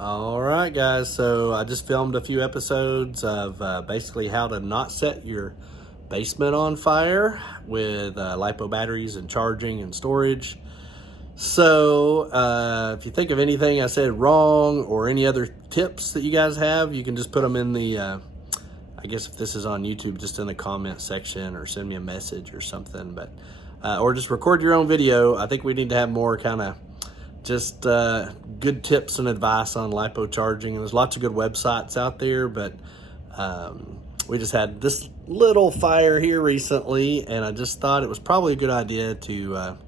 All right, guys. So I just filmed a few episodes of basically how to not set your basement on fire with Lipo batteries and charging and storage. So if you think of anything I said wrong or any other tips that you guys have, you can just put them in the, I guess if this is on YouTube, just in the comment section or send me a message or something. But or just record your own video. I think we need to have more kind of just good tips and advice on lipo charging. And there's lots of good websites out there, but we just had this little fire here recently, and I just thought it was probably a good idea to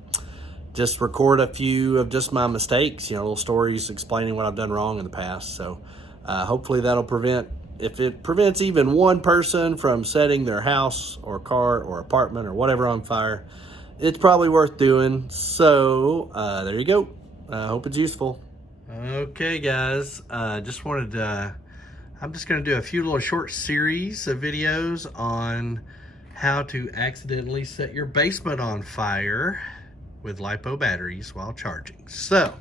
just record a few of just my mistakes, little stories explaining what I've done wrong in the past. So hopefully that'll prevent, if it prevents even one person from setting their house or car or apartment or whatever on fire, it's probably worth doing. So there you go. I hope it's useful. Okay, guys, I'm just going to do a few little short series of videos on how to accidentally set your basement on fire with Lipo batteries while charging. So,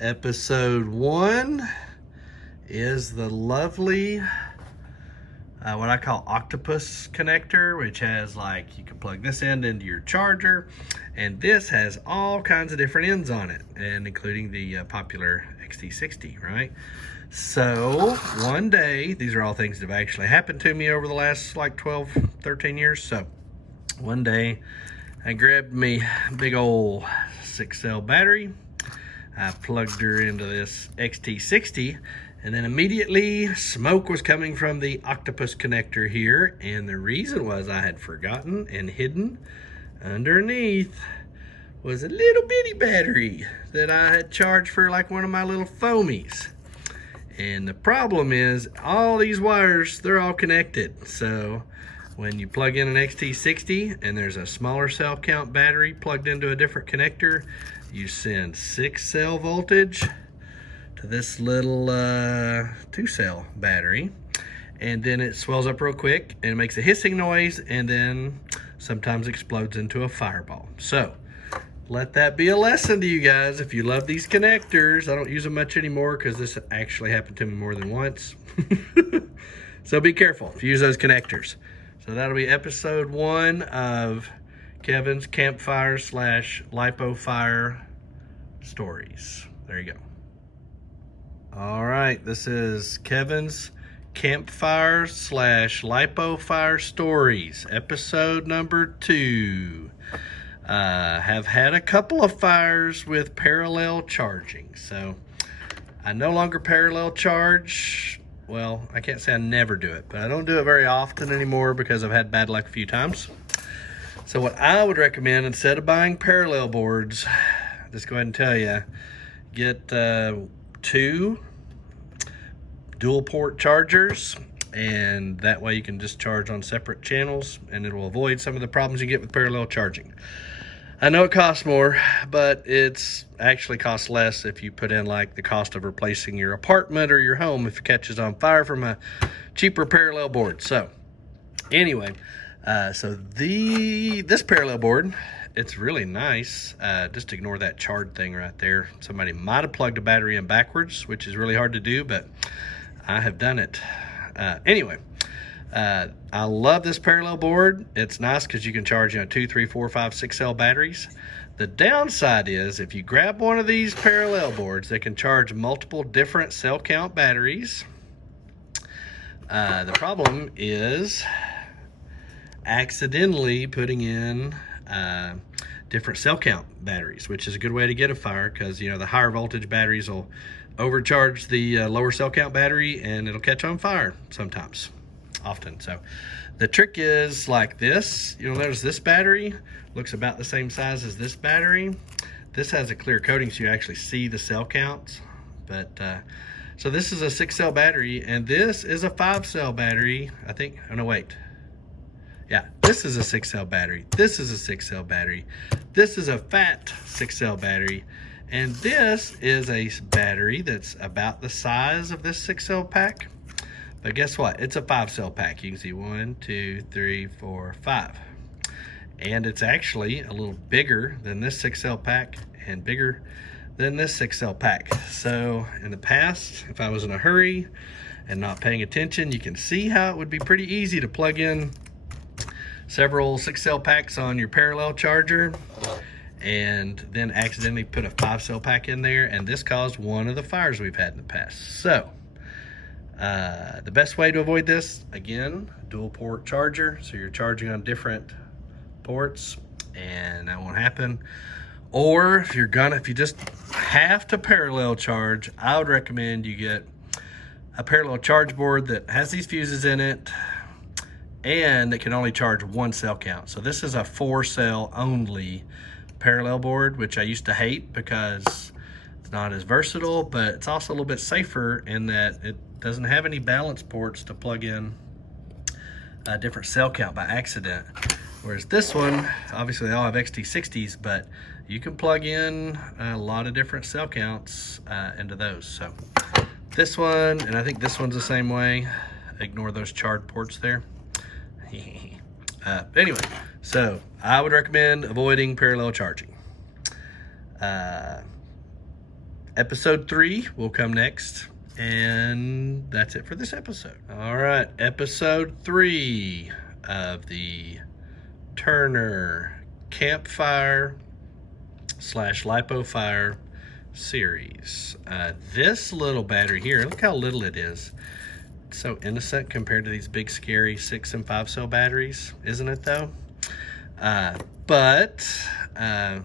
episode 1 is the lovely, what I call octopus connector, which has you can plug this end into your charger, and this has all kinds of different ends on it, and including the popular XT60, right? So one day, these are all things that have actually happened to me over the last 12, 13 years. So one day I grabbed me a big old 6-cell battery. I plugged her into this XT60, and then immediately smoke was coming from the octopus connector here. And the reason was I had forgotten, and hidden underneath was a little bitty battery that I had charged for one of my little foamies. And the problem is all these wires, they're all connected. So when you plug in an XT60 and there's a smaller cell count battery plugged into a different connector, you send 6-cell voltage to this little 2-cell battery, and then it swells up real quick and makes a hissing noise, and then sometimes explodes into a fireball. So let that be a lesson to you guys. If you love these connectors, I don't use them much anymore because this actually happened to me more than once. So be careful if you use those connectors. So that'll be episode 1 of Kevin's campfire / lipo fire stories. There you go. All right, this is Kevin's campfire / lipo fire stories, episode number 2. Have had a couple of fires with parallel charging. So I no longer parallel charge. Well, I can't say I never do it, but I don't do it very often anymore because I've had bad luck a few times. So what I would recommend, instead of buying parallel boards, just go ahead and tell you, get 2 dual port chargers, and that way you can just charge on separate channels, and it will avoid some of the problems you get with parallel charging. I know it costs more, but it's actually costs less if you put in the cost of replacing your apartment or your home if it catches on fire from a cheaper parallel board. So anyway, this parallel board, it's really nice. Just ignore that charred thing right there. Somebody might have plugged a battery in backwards, which is really hard to do, but I have done it. Anyway, I love this parallel board. It's nice because you can charge 2, 3, 4, 5, 6-cell batteries. The downside is if you grab one of these parallel boards, they can charge multiple different cell count batteries. The problem is accidentally putting in different cell count batteries, which is a good way to get a fire because the higher voltage batteries will overcharge the lower cell count battery, and it'll catch on fire sometimes, often. So the trick is like this. You'll notice this battery looks about the same size as this battery. This has a clear coating so you actually see the cell counts. But so this is a 6-cell battery, and this is a 5-cell battery, I think. Oh no, wait. Yeah, this is a 6-cell battery. This is a 6-cell battery. This is a fat 6-cell battery. And this is a battery that's about the size of this 6-cell pack. But guess what? It's a 5-cell pack. You can see 1, 2, 3, 4, 5. And it's actually a little bigger than this 6-cell pack and bigger than this 6-cell pack. So in the past, if I was in a hurry and not paying attention, you can see how it would be pretty easy to plug in several 6-cell packs on your parallel charger and then accidentally put a 5-cell pack in there, and this caused one of the fires we've had in the past. So the best way to avoid this, again, dual port charger, so you're charging on different ports and that won't happen. Or if you just have to parallel charge, I would recommend you get a parallel charge board that has these fuses in it and it can only charge 1 cell count. So this is a 4-cell only parallel board, which I used to hate because it's not as versatile, but it's also a little bit safer in that it doesn't have any balance ports to plug in a different cell count by accident. Whereas this one, obviously they all have XT60s, but you can plug in a lot of different cell counts into those. So this one, and I think this one's the same way. Ignore those charred ports there. Anyway, so I would recommend avoiding parallel charging. Episode 3 will come next, and that's it for this episode. All right, episode 3 of the Turner Campfire / Lipo Fire series. This little battery here, look how little it is. It's so innocent compared to these big scary 6 and 5 cell batteries, isn't it though? But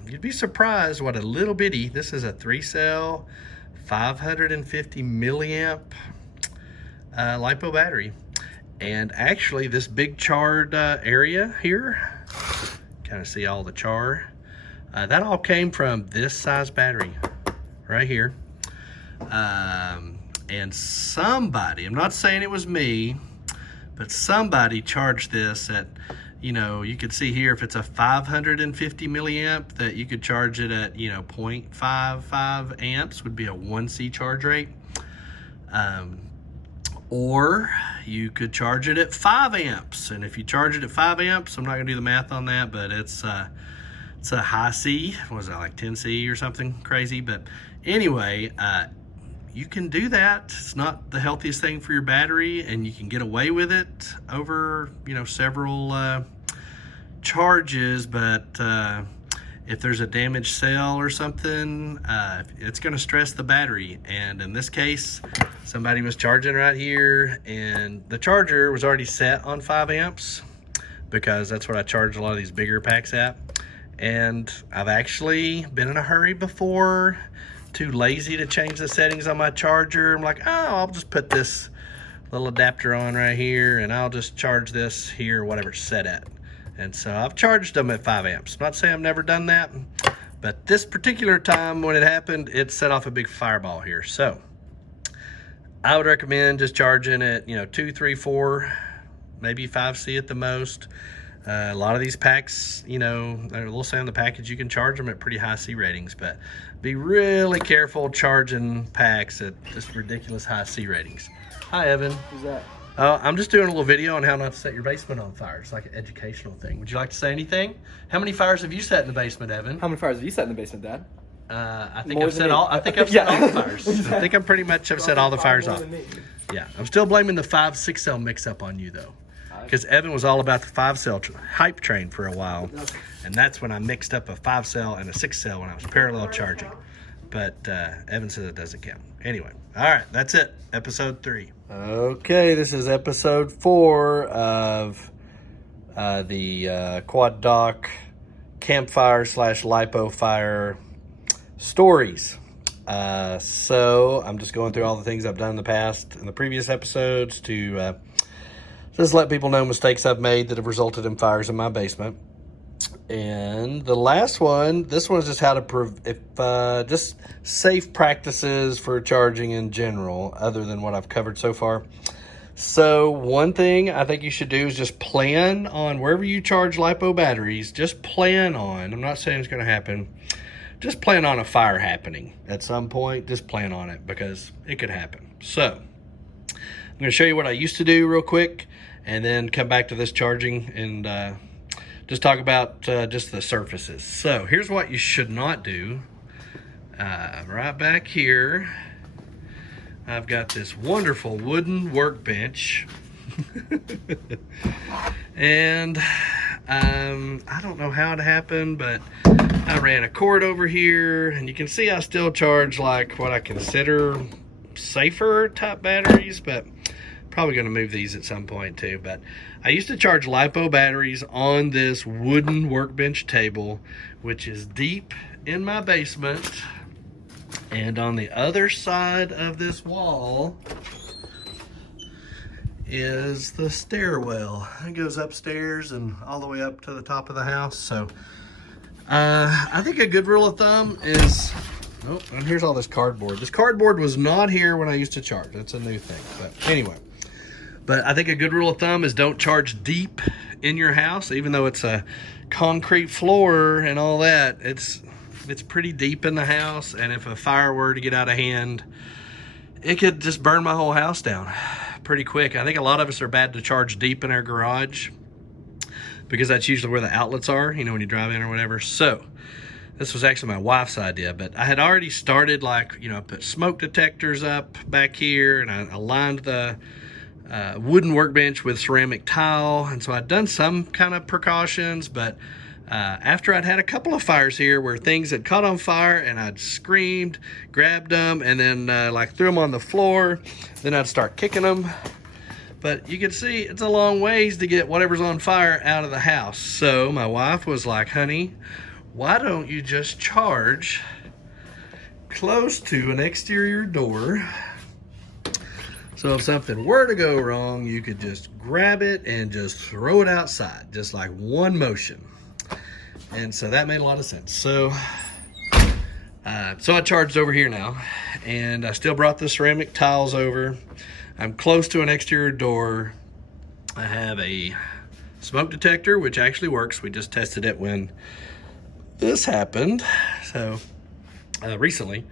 you'd be surprised what a little bitty, this is a 3-cell 550 milliamp Lipo battery. And actually this big charred area here, kind of see all the char, that all came from this size battery right here. And somebody, I'm not saying it was me, but somebody charged this at, you could see here if it's a 550 milliamp that you could charge it at, 0.55 amps would be a 1C charge rate. Or you could charge it at 5 amps. And if you charge it at 5 amps, I'm not gonna do the math on that, but it's a high C. What was that, like 10C or something crazy? But anyway, you can do that. It's not the healthiest thing for your battery, and you can get away with it over, several charges, but if there's a damaged cell or something, it's gonna stress the battery. And in this case, somebody was charging right here, and the charger was already set on 5 amps because that's what I charge a lot of these bigger packs at. And I've actually been in a hurry before, too lazy to change the settings on my charger. I'm like, oh, I'll just put this little adapter on right here and I'll just charge this here, whatever it's set at. And so I've charged them at 5 amps. I'm not saying I've never done that, but this particular time when it happened, it set off a big fireball here. So I would recommend just charging at 2, 3, 4, maybe 5C at the most. A lot of these packs, they'll say on the package you can charge them at pretty high C ratings, but be really careful charging packs at just ridiculous high C ratings. Hi, Evan. Who's that? I'm just doing a little video on how not to set your basement on fire. It's like an educational thing. Would you like to say anything? How many fires have you set in the basement, Evan? How many fires have you set in the basement, Dad? I think I've set all. I think I've set all the fires. I think I pretty much have set all the fires off. Yeah, I'm still blaming the 5-6 cell mix-up on you though, because Evan was all about the 5-cell hype train for a while, and that's when I mixed up a 5-cell and a 6-cell when I was parallel charging. But Evan says it doesn't count. Anyway, all right, that's it. Episode 3. Okay, this is episode 4 of the Quad Dock Campfire / Lipo Fire stories. So I'm just going through all the things I've done in the past in the previous episodes to just let people know mistakes I've made that have resulted in fires in my basement. And the last one, this one is just how to just safe practices for charging in general, other than what I've covered so far. So one thing I think you should do is just plan on wherever you charge Lipo batteries, just plan on, I'm not saying it's going to happen, just plan on a fire happening at some point. Just plan on it because it could happen. So I'm going to show you what I used to do real quick and then come back to this charging and just talk about just the surfaces. So here's what you should not do. Right back here, I've got this wonderful wooden workbench. And I don't know how it happened, but I ran a cord over here, and you can see I still charge like what I consider safer type batteries, but probably going to move these at some point too. But I used to charge Lipo batteries on this wooden workbench table, which is deep in my basement. And on the other side of this wall is the stairwell. It goes upstairs and all the way up to the top of the house. So I think a good rule of thumb is, oh, and here's all this cardboard. This cardboard was not here when I used to charge. That's a new thing, but anyway. But I think a good rule of thumb is don't charge deep in your house, even though it's a concrete floor and all that. It's pretty deep in the house, and if a fire were to get out of hand, it could just burn my whole house down pretty quick. I think a lot of us are bad to charge deep in our garage because that's usually where the outlets are, you know, when you drive in or whatever. So this was actually my wife's idea, but I had already started, like, you know, put smoke detectors up back here, and I lined the wooden workbench with ceramic tile. And so I'd done some kind of precautions, but after I'd had a couple of fires here where things had caught on fire, and I'd screamed, grabbed them, and then like threw them on the floor, then I'd start kicking them. But you can see it's a long ways to get whatever's on fire out of the house. So my wife was like, honey, why don't you just charge close to an exterior door? So if something were to go wrong, you could just grab it and just throw it outside, just like one motion. And so that made a lot of sense. So I charged over here now, and I still brought the ceramic tiles over. I'm close to an exterior door. I have a smoke detector, which actually works. We just tested it when this happened, so recently.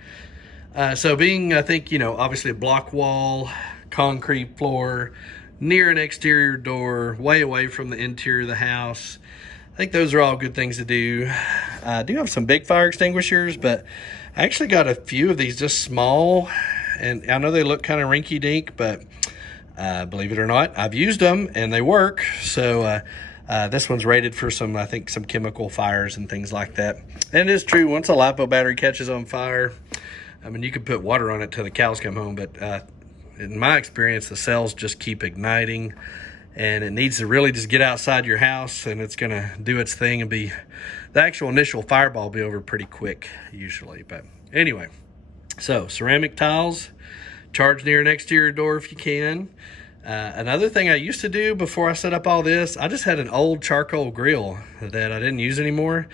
So being, I think, you know, obviously a block wall, concrete floor, near an exterior door, way away from the interior of the house, I think those are all good things to do. I do have some big fire extinguishers, but I actually got a few of these just small, and I know they look kind of rinky-dink, but believe it or not, I've used them and they work. So this one's rated for some, I think, some chemical fires and things like that. And it is true, once a Lipo battery catches on fire, I mean, you could put water on it till the cows come home, but in my experience, the cells just keep igniting, and it needs to really just get outside your house, and it's gonna do its thing and be, the actual initial fireball will be over pretty quick usually. But anyway, so ceramic tiles, charge near an exterior door if you can. Another thing I used to do before I set up all this, I just had an old charcoal grill that I didn't use anymore,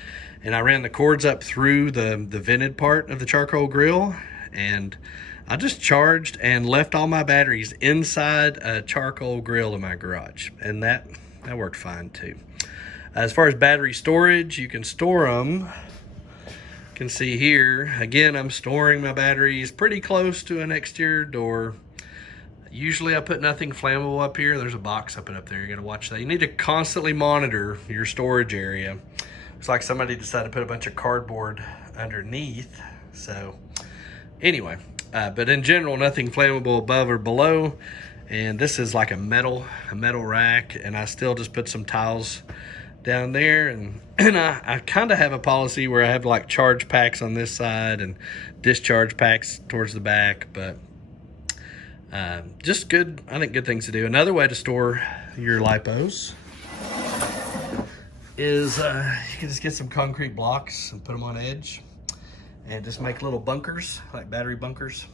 and I ran the cords up through the vented part of the charcoal grill, and I just charged and left all my batteries inside a charcoal grill in my garage, and that worked fine too. As far as battery storage, you can store them. You can see here, again, I'm storing my batteries pretty close to an exterior door. Usually I put nothing flammable up here. There's a box I put up there. You gotta watch that. You need to constantly monitor your storage area. Looks like somebody decided to put a bunch of cardboard underneath. So anyway, but in general, nothing flammable above or below. And this is like a metal rack, and I still just put some tiles down there. And I kind of have a policy where I have like charge packs on this side and discharge packs towards the back, but just good, I think, good things to do. Another way to store your Lipos is you can just get some concrete blocks and put them on edge and just make little bunkers, like battery bunkers.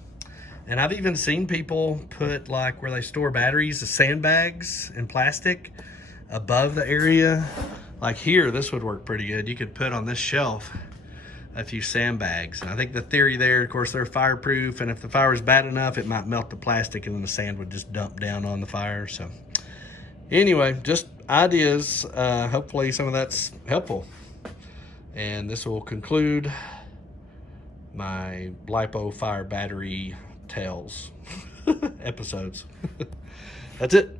And I've even seen people put, like, where they store batteries, the sandbags in plastic above the area. Like here, this would work pretty good. You could put on this shelf a few sandbags. And I think the theory there, of course, they're fireproof, and if the fire was bad enough, it might melt the plastic and then the sand would just dump down on the fire. So anyway, just ideas. Hopefully some of that's helpful. And this will conclude my Lipo fire battery tales episodes. That's it.